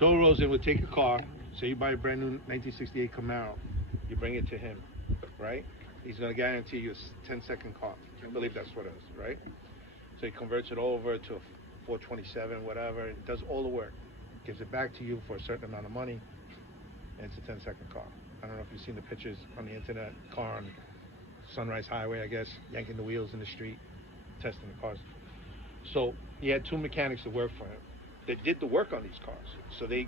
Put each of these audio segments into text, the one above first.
Joe Rosen would take a car. Say you buy a brand new 1968 Camaro, you bring it to him, right? He's gonna guarantee you a 10-second car. I believe that's what it is, right? So he converts it over to a 427, whatever, and does all the work. Gives it back to you for a certain amount of money, and it's a 10-second car. I don't know if you've seen the pictures on the internet, car on Sunrise Highway, I guess, yanking the wheels in the street, testing the cars. So he had 2 mechanics to work for him. They did the work on these cars. So they,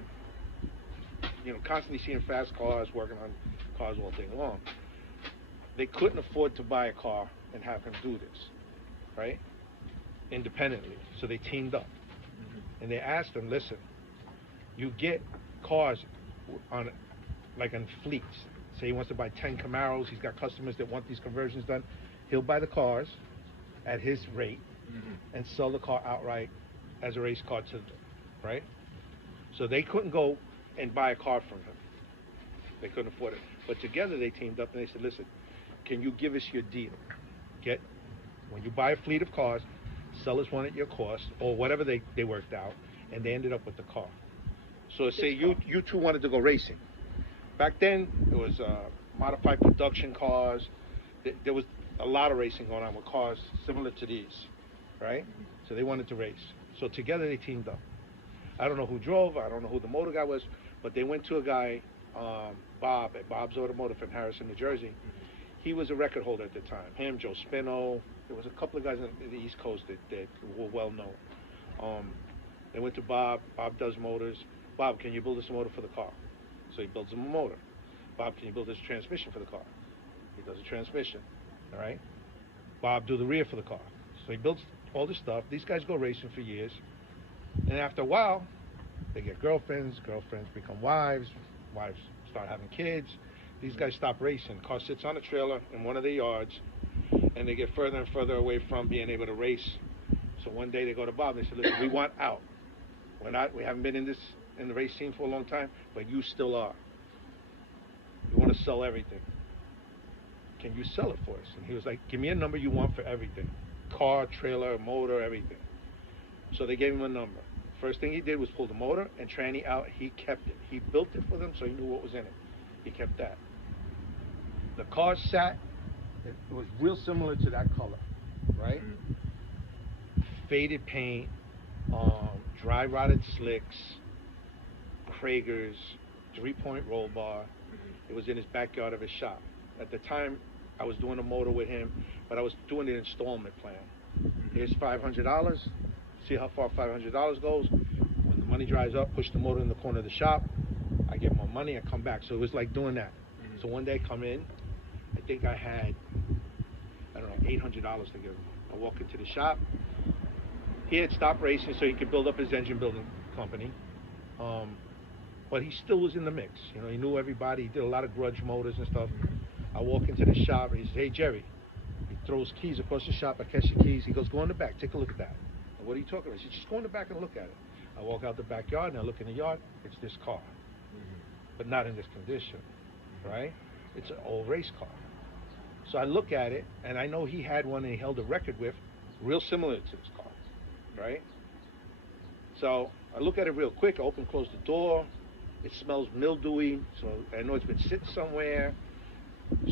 constantly seeing fast cars, working on cars all day long. They couldn't afford to buy a car and have him do this, right? Independently. So they teamed up. And they asked him, listen, you get cars on fleets. Say he wants to buy 10 Camaros, he's got customers that want these conversions done. He'll buy the cars at his rate and sell the car outright as a race car to them, right? So they couldn't go and buy a car from him. They couldn't afford it. But together they teamed up and they said, listen, can you give us your deal? When you buy a fleet of cars, sell us one at your cost, or whatever they worked out, and they ended up with the car. So say you two wanted to go racing. Back then, it was modified production cars. There was a lot of racing going on with cars similar to these, right? So they wanted to race. So together they teamed up. I don't know who drove, I don't know who the motor guy was, but they went to a guy, Bob, at Bob's Automotive in Harrison, New Jersey. He was a record holder at the time. Him, Joe Spino. There was a couple of guys in the East Coast that were well known. They went to Bob. Bob does motors. Bob, can you build us a motor for the car? So he builds him a motor. Bob, can you build us a transmission for the car? He does a transmission, all right? Bob, do the rear for the car. So he builds all this stuff. These guys go racing for years. And after a while, they get girlfriends. Girlfriends become wives. Wives start having kids. These guys stop racing. The car sits on a trailer in one of their yards, and they get further and further away from being able to race. So one day they go to Bob and they say, listen, we want out. We haven't been in the race scene for a long time, but you still are. We want to sell everything. Can you sell it for us? And he was like, give me a number you want for everything. Car, trailer, motor, everything. So they gave him a number. First thing he did was pull the motor and tranny out. He kept it. He built it for them so he knew what was in it. He kept that. The car sat, it was real similar to that color, right? Faded paint, dry rotted slicks, Kragers, 3-point roll bar. It was in his backyard of his shop. At the time, I was doing a motor with him, but I was doing an installment plan. Here's $500. See how far $500 goes. When the money dries up, push the motor in the corner of the shop. I get more money, I come back. So it was like doing that. So one day I come in, I think I had, $800 to give him. I walk into the shop. He had stopped racing so he could build up his engine building company. But he still was in the mix. He knew everybody. He did a lot of grudge motors and stuff. I walk into the shop and he says, hey, Jerry. He throws keys across the shop. I catch the keys. He goes, go in the back. Take a look at that. And what are you talking about? He said, just go in the back and look at it. I walk out the backyard and I look in the yard. It's this car. But not in this condition, right? It's an old race car. So I look at it, and I know he had one and he held a record with, real similar to this car, right? So I look at it real quick. I open, close the door. It smells mildewy, so I know it's been sitting somewhere.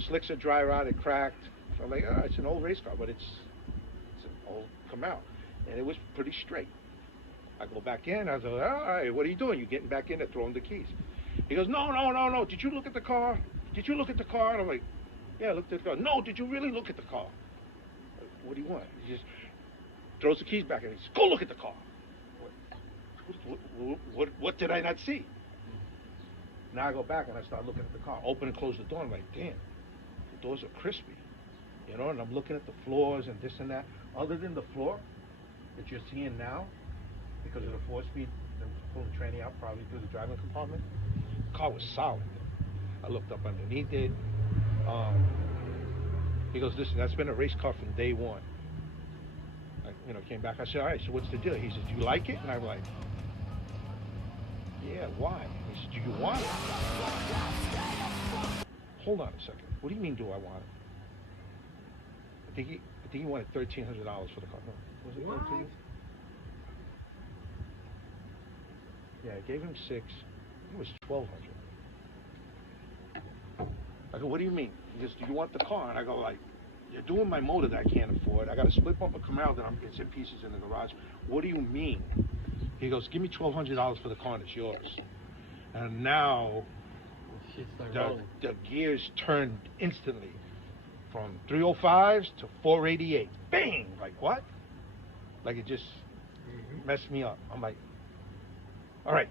Slicks are dry rotted, cracked. So I'm like, oh, it's an old race car, but it's an old Camaro. And it was pretty straight. I go back in. I was like, all right, what are you doing? You getting back in there, throwing the keys. He goes, no. Did you look at the car? Did you look at the car? And I'm like, yeah, I looked at the car. No, did you really look at the car? What do you want? He just throws the keys back and he says, go look at the car. What did I not see? Now I go back and I start looking at the car. Open and close the door. I'm like, damn, the doors are crispy. And I'm looking at the floors and this and that. Other than the floor that you're seeing now, because of the 4-speed, they pulled the tranny out probably through the driving compartment. The car was solid. I looked up underneath it. He goes, listen, that's been a race car from day one. I came back. I said, all right, so what's the deal? He says, do you like it? And I'm like, yeah, why? He said, do you want it? Hold on a second. What do you mean, do I want it? I think he wanted $1,300 for the car. Was it 13? Yeah, I gave him 6. It was 1,200. I go, what do you mean? He goes, do you want the car? And I go, like, you're doing my motor that I can't afford. I got a split bumper Camaro that it's in pieces in the garage. What do you mean? He goes, give me $1,200 for the car and it's yours. And now the gears turned instantly from 305s to 488. Bang! Like, what? Like, it just messed me up. I'm like, all right,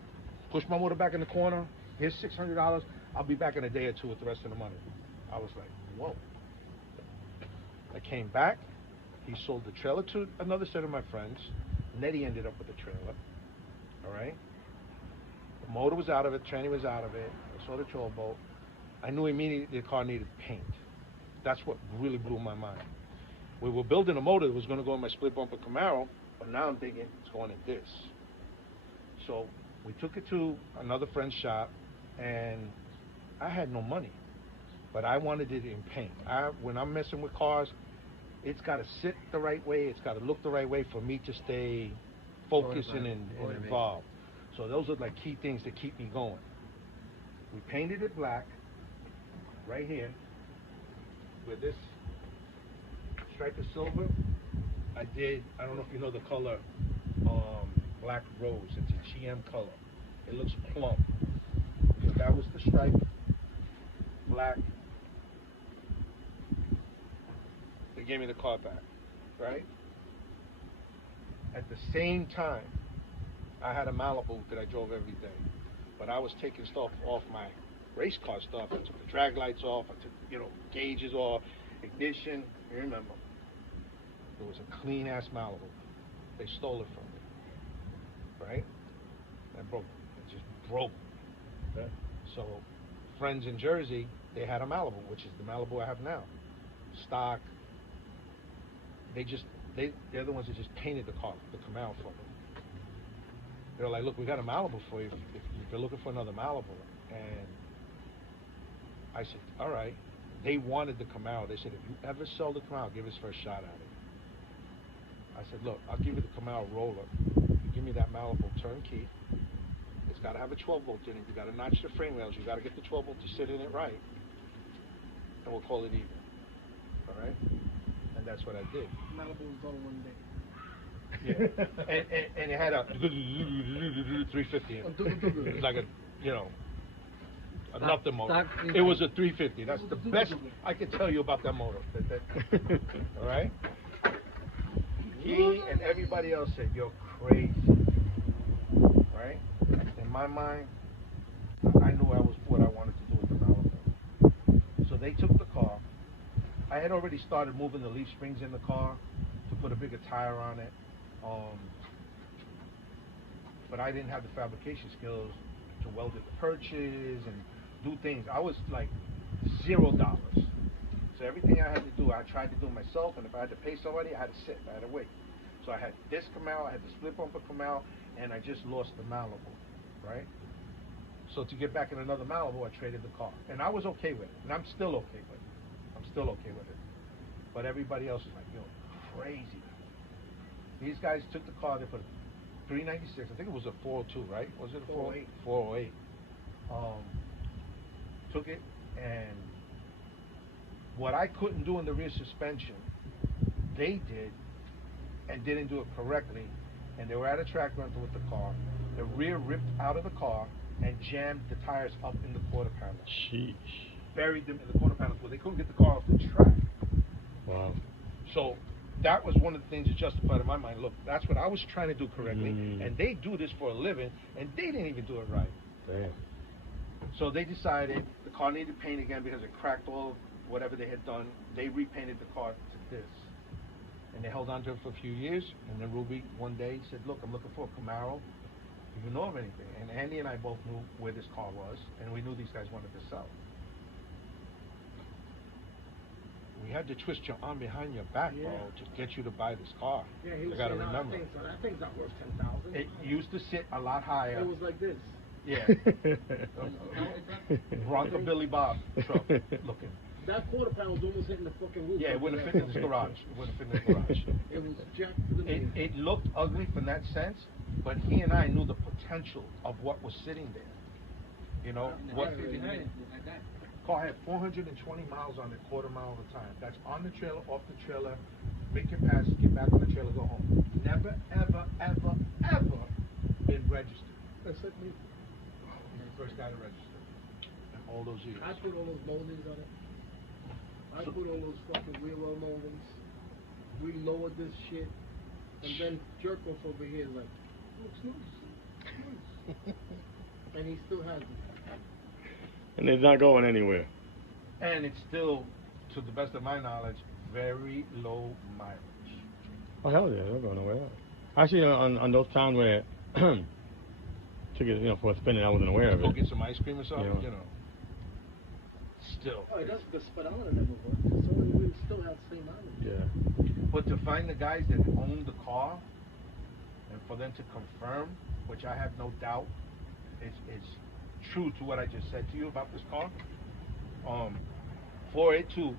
push my motor back in the corner. Here's $600. I'll be back in a day or two with the rest of the money. I was like, whoa. I came back. He sold the trailer to another set of my friends. Nettie ended up with the trailer. All right. The motor was out of it. Tranny was out of it. I saw the troll bolt. I knew immediately the car needed paint. That's what really blew my mind. We were building a motor that was going to go in my split bumper Camaro, but now I'm thinking it's going in this. So we took it to another friend's shop, and I had no money, but I wanted it in paint. When I'm messing with cars, it's got to sit the right way. It's got to look the right way for me to stay focused and involved. So those are like key things that keep me going. We painted it black right here with this stripe of silver. I don't know if you know the color black rose. It's a GM color. It looks plump. So that was the stripe, black. They gave me the car back, right? At the same time, I had a Malibu that I drove every day, but I was taking stuff off my race car stuff. I took the drag lights off. I took, gauges off, ignition. You remember? It was a clean ass Malibu. They stole it from me, right? It just broke. Okay. So, friends in Jersey, they had a Malibu, which is the Malibu I have now. Stock. They're the ones that just painted the car, the Camaro for me. They're like, look, we got a Malibu for you if you're looking for another Malibu. And I said, all right. They wanted the Camaro. They said, if you ever sell the Camaro, give us first shot at it. I said, look, I'll give you the Camaro roller. You give me that Malibu turnkey. It's got to have a 12-volt in it. You got to notch the frame rails. You got to get the 12-volt to sit in it right. And we'll call it even. All right? And that's what I did. Malibu was gone one day. Yeah. And it had a 350 in it. It was like a, nothing motor. It was a 350. That's the best I can tell you about that motor. All right? He and everybody else said, you're crazy. Right? In my mind, I knew I was what I wanted to do with the Malibu. So they took the car. I had already started moving the leaf springs in the car to put a bigger tire on it. But I didn't have the fabrication skills to weld it to purchase and do things. I was like $0. So everything I had to do, I tried to do myself, and if I had to pay somebody, I had to sit, I had to wait. So I had this Camaro, I had the split bumper Camaro, and I just lost the Malibu, right? So to get back in another Malibu, I traded the car. And I was okay with it, and I'm still okay with it. But everybody else is like, yo, crazy. These guys took the car, they put 396, I think it was a 402, right? Was it a 408? 408. Took it, and what I couldn't do in the rear suspension, they did, and didn't do it correctly. And they were at a track rental with the car. The rear ripped out of the car and jammed the tires up in the quarter panel. Sheesh. Buried them in the quarter panels where they couldn't get the car off the track. Wow. So that was one of the things that justified in my mind, look, that's what I was trying to do correctly, and they do this for a living, and they didn't even do it right. Damn. So they decided the car needed paint again because it cracked all whatever they had done. They repainted the car to this. And they held on to it for a few years, and then Ruby one day said, look, I'm looking for a Camaro. Do you know of anything? And Andy and I both knew where this car was, and we knew these guys wanted to sell. We had to twist your arm behind your back, bro, to get you to buy this car. Yeah, he was gotta remember. That thing's not worth $10,000. It used to sit a lot higher. It was like this. Yeah. Bronco Billy Bob truck looking. That quarter pound was almost hitting the fucking roof. Yeah, it wouldn't fit in this garage. It wouldn't fit in the garage. It was jacked to the moon. It looked ugly from that sense, but he and I knew the potential of what was sitting there. You know, what car had 420 miles on it, quarter mile at a time. That's on the trailer, off the trailer, make your passes, get back on the trailer, go home. Never, ever, ever, ever been registered. Except me. When we first got it registered. And all those years. I put all those moldings on it. I put all those fucking wheel well moldings. We lowered this shit. And then jerk off over here like, looks nice. And he still has it. And it's not going anywhere. And it's still, to the best of my knowledge, very low mileage. Oh hell yeah, don't go nowhere. Actually, on those times where took it, for a spin and I wasn't aware of Go it. get some ice cream or something, Still. Oh, that's the speedometer never worked. So we still have the same mileage. Yeah. But to find the guys that own the car, and for them to confirm, which I have no doubt is true to what I just said to you about this car, for it to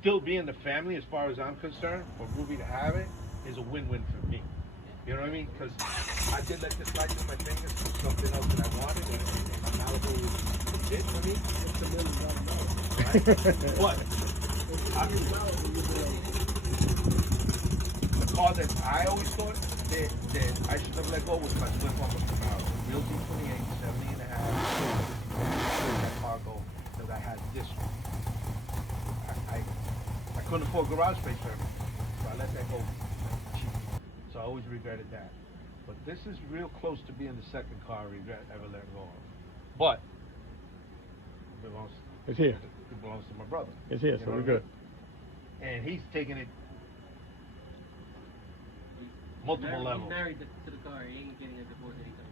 still be in the family as far as I'm concerned, for Ruby to have it, is a win-win for me. You know what I mean? Because I did let this slide through my fingers for something else that I wanted, and Malibu did for me. It's $1 million. Right? But the car that I always thought that I should have let go was my flip on the Camaro. Real D28, 70 and a half. That car go because I had this one. I couldn't afford garage space for everything, so I let that go cheap. So I always regretted that. But this is real close to being the second car I regret ever letting go of. But it belongs. It's here. It belongs to my brother. It's here, so we're good. And he's taking it multiple levels. He's married to the car. He ain't getting a divorce anytime